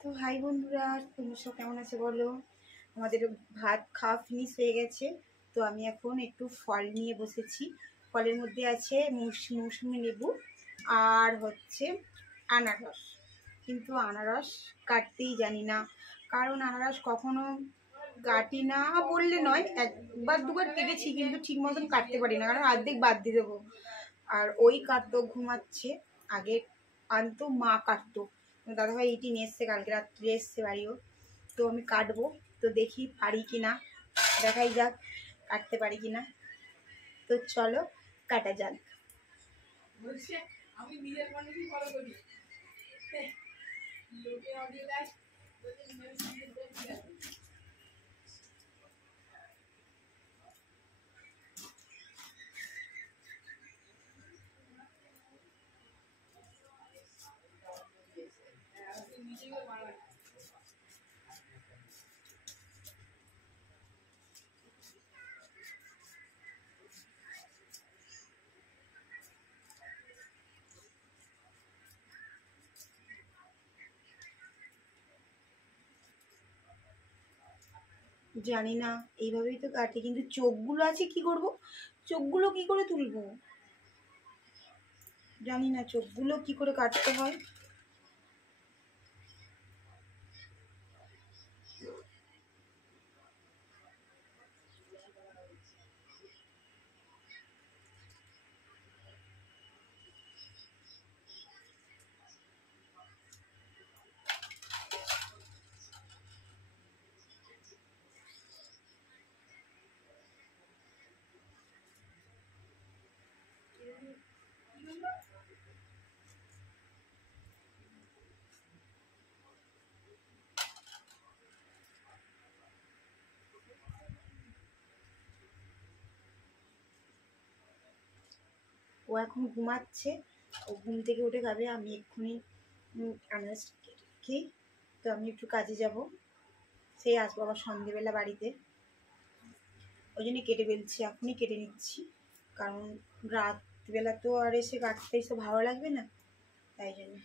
তো হাই বন্ধুরা, তোমরা সব কেমন আছে বলো। আমাদের ভাত খাওয়া ফিনিশ হয়ে গেছে। তো আমি এখন একটু ফল নিয়ে বসেছি। ফলের মধ্যে আছে মৌসুমি লেবু আর হচ্ছে আনারস। কিন্তু আনারস কাটতেই জানি না, কারণ আনারস কখনো কাটি না বললে নয়, একবার দুবার কেটেছি কিন্তু ঠিক মতন কাটতে পারি না, কারণ অর্ধেক বাদ দিয়ে দেবো। আর ওই কাটতো, ঘুমাচ্ছে। আগে আনতো মা, কাটতো। দাদাভাই এইটি নিয়ে এসছে, কালকে রাত্রে এসছে বাড়িও। তো আমি কাটবো, তো দেখি পারি কি না, দেখাই যাক কাটতে পারি কি না। তো চলো কাটা যাক। আমি নিজের মানুষই ফলো করি। লোকে অডিও দেয় জানি না, এইভাবেই তো কাটে, কিন্তু চোখগুলো আছে, কি করব? চোখগুলো কি করে তুলবো জানি না, চোখগুলো কি করে কাটতে হয়। ও এখন ঘুমাচ্ছে, ও ঘুম থেকে উঠে খাবে। আমি এক্ষুনি আনারস খেয়ে, তো আমি একটু কাজে যাব, সেই আসবো আবার সন্ধেবেলা বাড়িতে। ওই জন্য কেটে ফেলছি, এখনই কেটে নিচ্ছি, কারণ রাতবেলা তো আর এসে কাটতে এসে ভালো লাগবে না, তাই জন্য।